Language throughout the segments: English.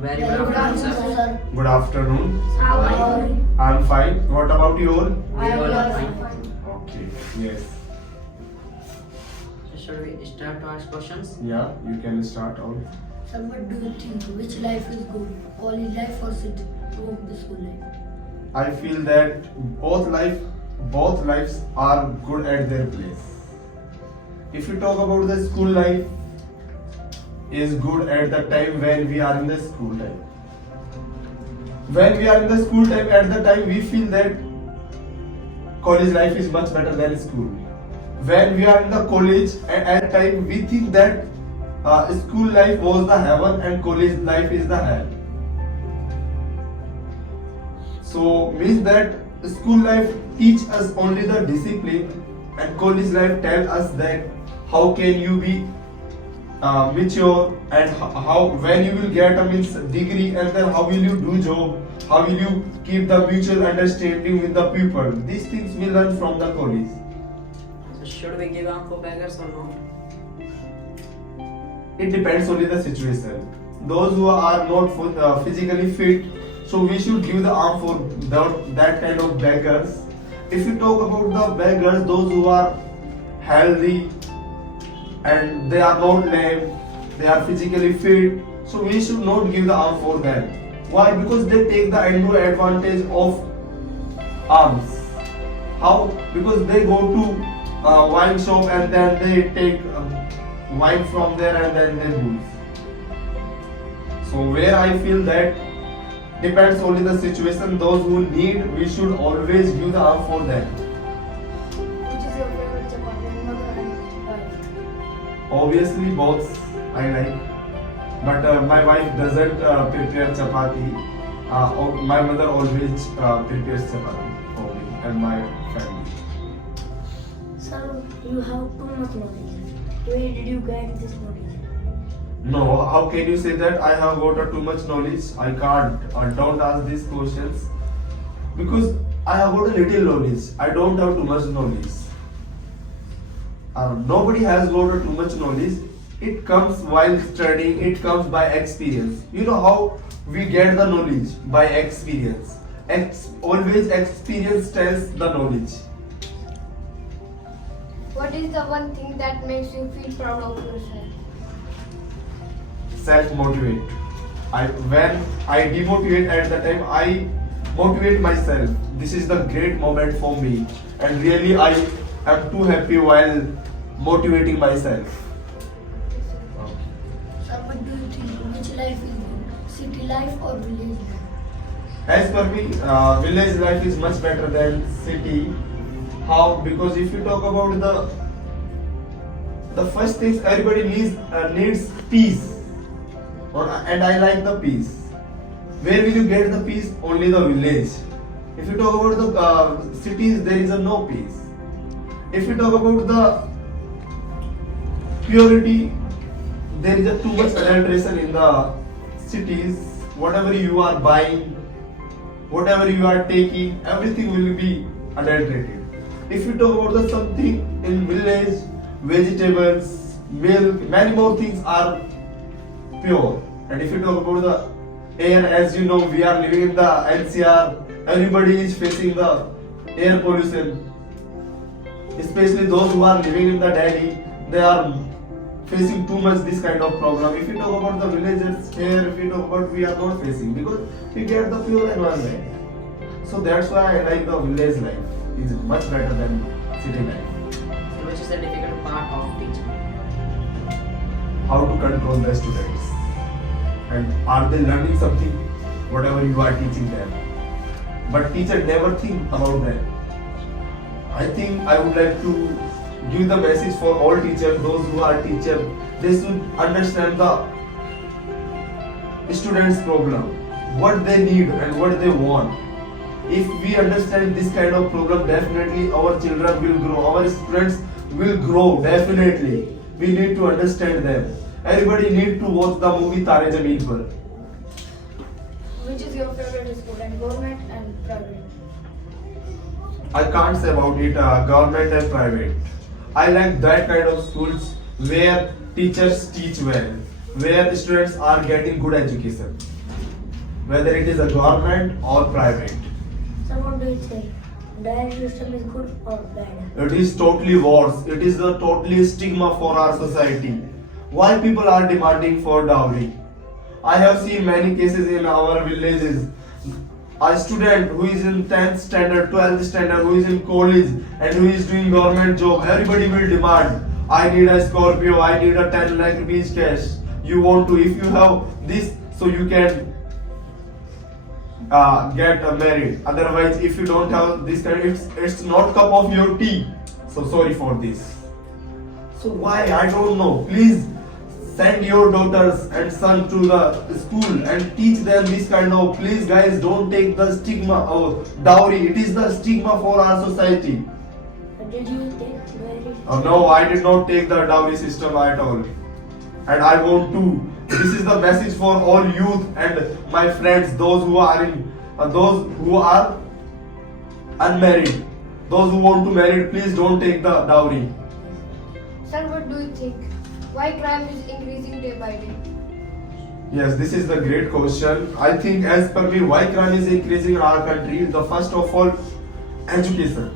Very good afternoon, sir. Good afternoon. How are you? I'm fine. What about you all? We all are fine. Okay. Yes. So should we start to ask questions? Yeah, you can start all. Sir, what do you think? Which life is good? College life or city? The school life? I feel that both lives are good at their place. If you talk about the school life, is good at the time when we are in the school time. When we are in the school time, at the time we feel that college life is much better than school. When we are in the college, at the time we think that school life was the heaven and college life is the hell. So means that school life teach us only the discipline, and college life tell us that how can you be mature, and how when you will get a means degree, and then how will you do job, how will you keep the mutual understanding with the people. These things we learn from the college. So should we give arm for beggars or not? It depends only the situation. Those who are not physically fit, so we should give the arm for that kind of beggars. If you talk about the beggars, those who are healthy and they are not lame, they are physically fit, so we should not give the arm for them. Why? Because they take the advantage of arms. How? Because they go to wine shop and then they take wine from there and then they lose. So where I feel that depends only the situation. Those who need, we should always give the arm for them. Which is your favorite chapati? Mother and wife? Obviously both I like, but my wife doesn't prepare chapati. My mother always prepares chapati for me and my family. Sir, you have too much knowledge. Where did you get this knowledge? No, how can you say that I have got too much knowledge? I can't. Don't ask these questions, because I have got a little knowledge. I don't have too much knowledge. Nobody has got too much knowledge. It comes while studying. It comes by experience. You know how we get the knowledge? By experience. Always experience tells the knowledge. What is the one thing that makes you feel proud of yourself? Self-motivate. When I demotivate at the time, I motivate myself. This is the great moment for me, and really I am too happy while motivating myself. Sir, what do you think? Which life is good? City life or village life? As per me, village life is much better than city. How? Because if you talk about the first things, everybody needs peace. And I like the peace. Where will you get the peace? Only the village. If you talk about the cities, there is no peace. If you talk about the purity, there is too much adulteration in the cities. Whatever you are buying, whatever you are taking, everything will be adulterated. If you talk about the something in village, vegetables, milk, many more things are pure. And if you talk about the air, as you know, we are living in the NCR, everybody is facing the air pollution. Especially those who are living in the Delhi, they are facing too much this kind of problem. If you talk about the villagers here, if you talk about, we are not facing, because we get the pure environment. So that's why I like the village life. It's much better than city life. So which is the difficult part of teaching? How to control the students, and are they learning something, whatever you are teaching them. But teacher never think about that. I think I would like to give the message for all teachers, those who are teachers, they should understand the students' problem, what they need and what they want. If we understand this kind of problem, definitely our children will grow, our students will grow, definitely. We need to understand them. Everybody need to watch the movie Tare Zameen Par. Which is your favorite school, and government and private? I can't say about it, government and private. I like that kind of schools where teachers teach well, where students are getting good education. whether it is a government or private. Sir, what do you think? Dowry system is good or bad? It is totally worse. It is a totally stigma for our society. Why people are demanding for dowry? I have seen many cases in our villages. A student who is in 10th standard, 12th standard, who is in college and who is doing government job, everybody will demand, I need a Scorpio, I need a 10 lakh rupees cash. You want to, if you have this, so you can get married. Otherwise, if you don't have this kind, it's not cup of your tea. So sorry for this. So why? I don't know. Please send your daughters and son to the school and teach them this kind of. Please, guys, don't take the stigma of dowry. It is the stigma for our society. Did you take dowry? No, I did not take the dowry system at all, and I want to. This is the message for all youth and my friends, those who are unmarried, those who want to marry. Please don't take the dowry. Sir, what do you think? Why crime is increasing day by day? Yes, this is the great question. I think, as per me, why crime is increasing in our country? The first of all, education.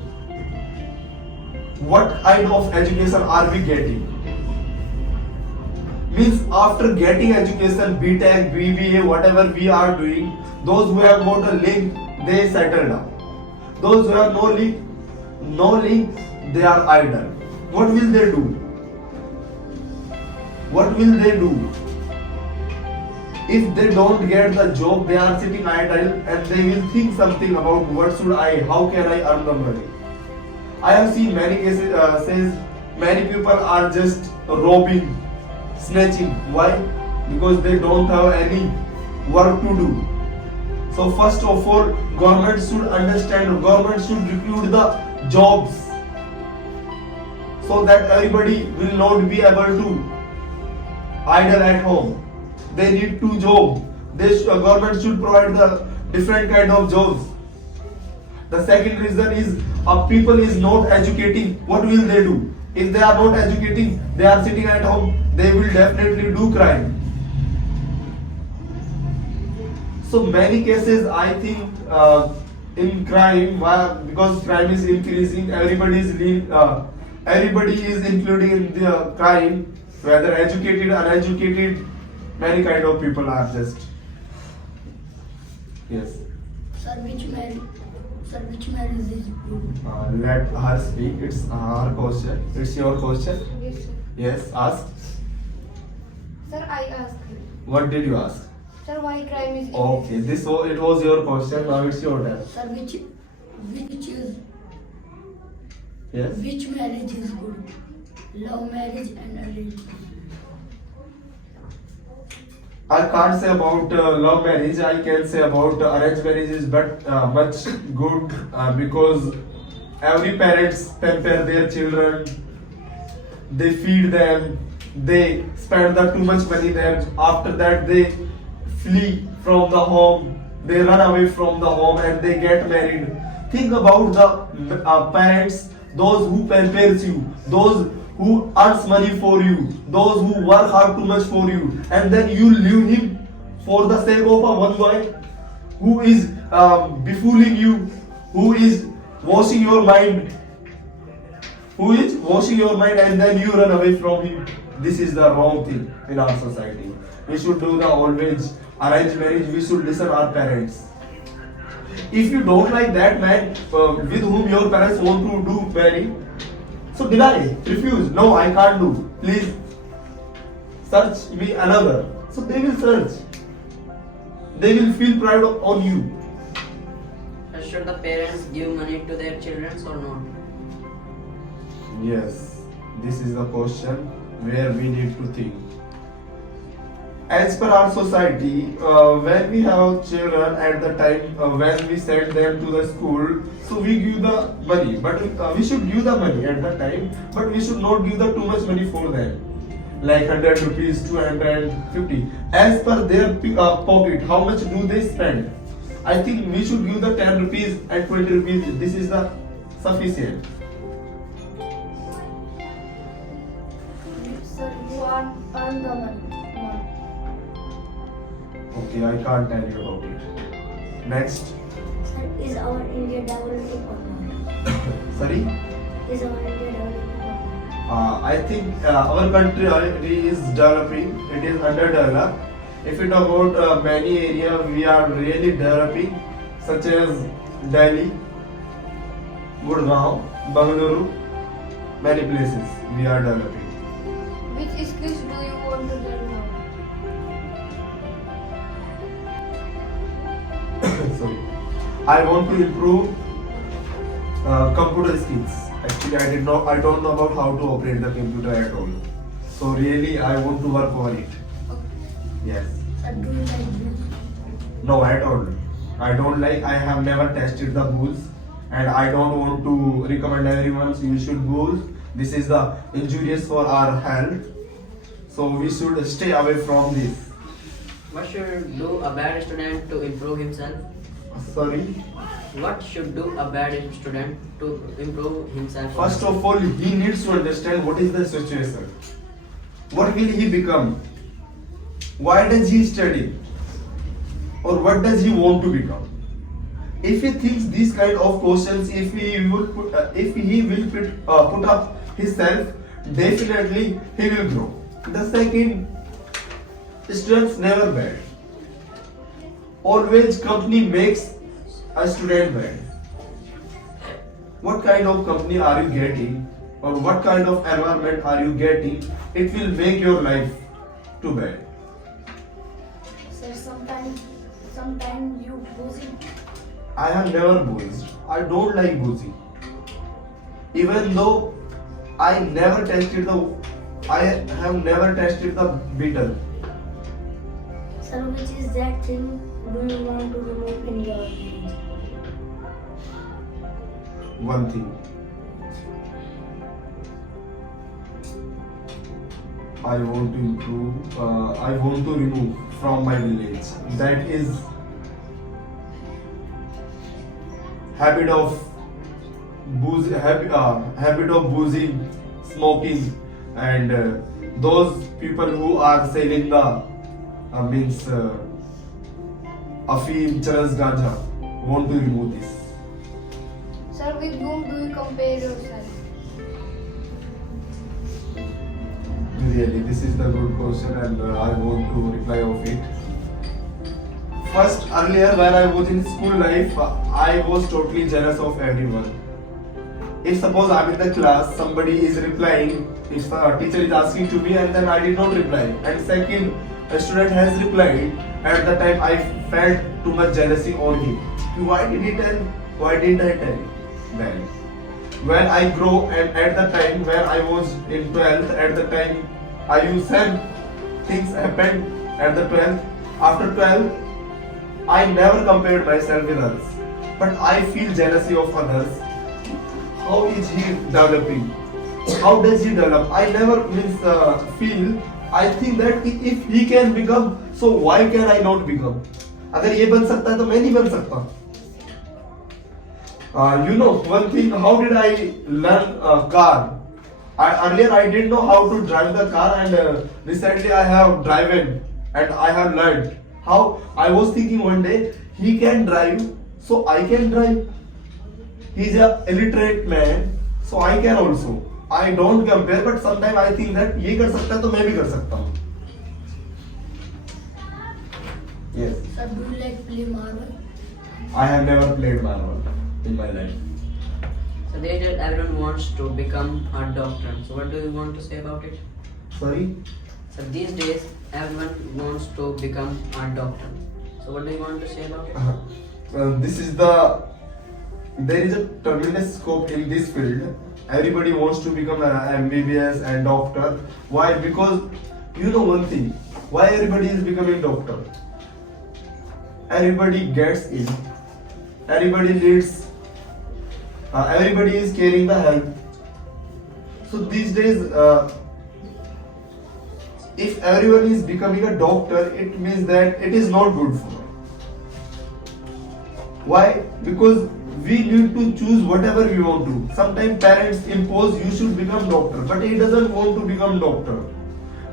What kind of education are we getting? Means after getting education, BTech, BBA, whatever we are doing, those who have got a link, they settle down. Those who have no link, they are idle. What will they do? What will they do? If they don't get the job, they are sitting idle and they will think something about how can I earn the money? I have seen many cases, says many people are just robbing, snatching. Why? Because they don't have any work to do. So first of all, government should understand, government should recruit the jobs so that everybody will not be able to idle at home. They need two jobs. Government should provide the different kind of jobs. The second reason is people is not educating. What will they do? If they are not educating, they are sitting at home, they will definitely do crime. So many cases, I think, in crime, because crime is increasing, everybody is including in the crime, whether educated or uneducated. Many kind of people are just. Yes. Sir, which marriage is good? Let her speak. It's her question. It's your question. Yes, sir. Yes, ask. Sir, I ask you. What did you ask? Sir, why crime is Okay, it was your question. Now it's your turn. Sir, which Yes. marriage is good? Love marriage and arranged marriage. I can't say about love marriage. I can say about arranged marriage is but much good because every parents pamper their children. They feed them. They spend the too much money there. After that, they flee from the home. They run away from the home and they get married. Think about the parents, those who pampers you, those who earns money for you, those who work hard too much for you, and then you leave him for the sake of a one boy who is befooling you, who is washing your mind, and then you run away from him. This is the wrong thing in our society. We should do the always arranged marriage. We should listen our parents. If you don't like that man with whom your parents want to do marry, so deny, refuse. No, I can't do. Please search me another. So they will search. They will feel proud on you. Should the parents give money to their children or not? Yes, this is the question where we need to think. As per our society, when we have children at the time when we send them to the school, so we give the money, but we should give the money at the time, but we should not give the too much money for them, like 100 rupees, 250. As per their pocket, how much do they spend? I think we should give the 10 rupees and 20 rupees. This is the sufficient. Sir, you earn the money. Okay, I can't tell you about it. Next. Sir, is our India developing or not? Sorry. Is our India developing or not? I think our country is developing. It is underdeveloped. If we talk about many areas, we are really developing, such as Delhi, Gurgaon, Bangalore, many places we are developing. Which skills do you want to learn now? Sorry. I want to improve computer skills. Actually, I don't know about how to operate the computer at all. So really, I want to work on it. Yes. Sir, do you like books? No, at all. I don't like. I have never tested the booze, and I don't want to recommend everyone. So you should booze. This is the injurious for our health. So we should stay away from this. What should do a bad student to improve himself? Sorry. What should do a bad student to improve himself? First of all, he needs to understand what is the situation. What will he become? Why does he study? Or what does he want to become? If he thinks these kind of questions, if he will put up himself, definitely he will grow. The second, students never bad. Always company makes a student bad. What kind of company are you getting, or what kind of environment are you getting? It will make your life too bad. Sir, sometimes you boozing. I have never boozed. I don't like boozing. Even though I have never tested the bitter. Sir, which is that thing do you want to remove in your village? One thing. I want to improve. I want to remove from my village. That is habit of boozing, smoking, and those people who are selling the afim, charas, ganja. Want to remove this. Sir, with whom do you compare yourself? Really, this is the good question, and I want to reply of it. First, earlier when I was in school life, I was totally jealous of everyone. If suppose I'm in the class, somebody is replying, if the teacher is asking to me and then I did not reply, and second, a student has replied, at the time I felt too much jealousy on him. Why did he tell? Why didn't I tell? Then, when I grow, and at the time when I was in 12th, at the time I used same things happened at the 12th. After 12th, I never compared myself with others, but I feel jealousy of others. How is he developing? How does he develop? I never feel. I think that if he can become, so why can I not become? अगर ये बन सकता है तो मैं नहीं बन सकता. You know one thing. How did I learn car? Earlier I didn't know how to drive the car, and recently I have driven and I have learned. How I was thinking one day, he can drive, so I can drive. He's a illiterate man, so I can also. I don't compare, but sometimes I think that ये कर सकता है तो मैं भी कर सकता हूँ. Yes. Sir, do you like play marble? I have never played marble in my life. So they said everyone wants to become a doctor. So what do you want to say about it? Sorry. So these days everyone wants to become a doctor. So what do you want to say about it? There is a tremendous scope in this field. Everybody wants to become an MBBS and doctor. Why? Because you know one thing. Why everybody is becoming doctor? Everybody gets in. Everybody needs. Everybody is caring the health. So these days, if everyone is becoming a doctor, it means that it is not good for them. Why? Because we need to choose whatever we want to. Sometimes parents impose you should become doctor, but he doesn't want to become doctor.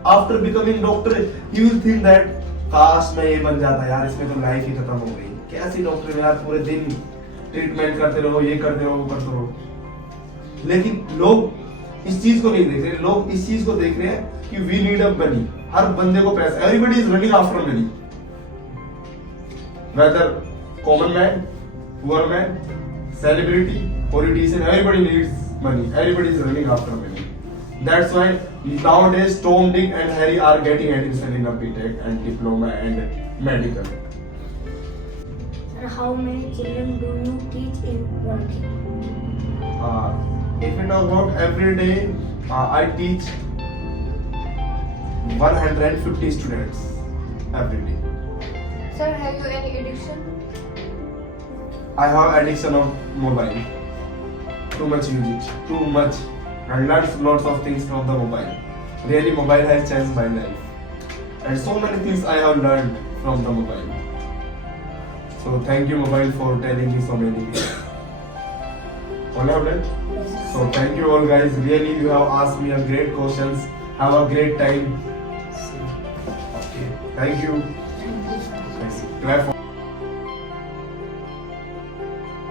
After becoming doctor, he will think that काश मैं ये बन जाता यार, इसमें तो life ही खत्म हो गई। कैसी डॉक्टर यार, पूरे दिन ट्रीटमेंट करते रहो, ये करते रहो, वो करते रहो। लेकिन लोग इस चीज को नहीं देख रहे, लोग इस चीज को देख रहे हैं कि वी नीड अ मनी। हर बंदे को पैसा, everybody is running after money, whether common man, poor man, celebrity, politician, everybody needs money, everybody is running after money. That's why nowadays Tom, Dick and Harry are getting admission in a BTech and diploma and medical. And how many children do you teach in one day? If we talk about every day, I teach 150 students every day. Sir, have you any addiction? I have addiction of mobile. Too much usage, too much. I learned lots of things from the mobile. Really, mobile has changed my life. And so many things I have learned from the mobile. So thank you mobile for telling me so many things. All have done? So thank you all guys. Really, you have asked me a great questions. Have a great time. Okay. Thank you. Clap for